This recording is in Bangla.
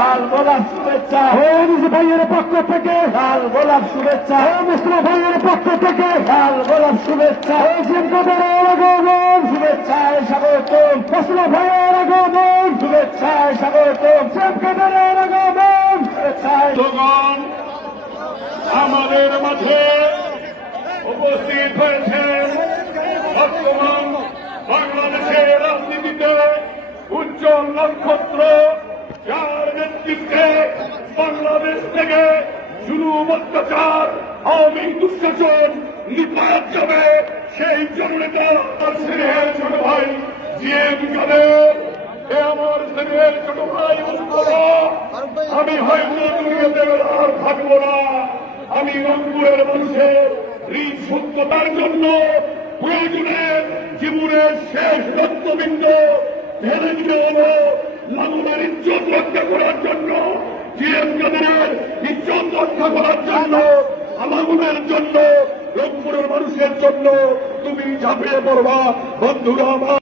সবার গোলাপ শুভেচ্ছা হরিশ ভাইয়ের পক্ষ থেকে লাল গোলাপ শুভেচ্ছা মুসলিম ভাইয়ের পক্ষ থেকে লাল গোলাপ শুভেচ্ছা হরিশ মুসলিম ভাইয়ের আগমন। শুভেচ্ছায় স্বাগত। শেখ আগমন। শুভেচ্ছায়। আমাদের মাঝে উপস্থিত হয়েছেন বর্তমান বাংলাদেশের রাজনীতিতে উজ্জ্বল নক্ষত্র, যার নেতৃত্বে বাংলাদেশ থেকে শুরু অত্যাচার, আওয়ামী দুঃশাসন নিপাত যাবে, সেই জননেতা জিএম কাদের এ আমার স্নেহের ছোট ভাই আমি হয়তো আর থাকব না আমি রংপুরের মানুষের ঋণ সত্যতার জন্য প্রয়োজনে জীবনের শেষ রক্তবিন্দ ঢেলে দিতে হলো লাগুনের ইজ্জত রক্ষা করার জন্য জিএম কাদের ইজ্জত রক্ষা করার জন্য আমাগুনের জন্য রংপুরের মানুষের জন্য তুমি ঝাঁপিয়ে পড়বা বন্ধুরা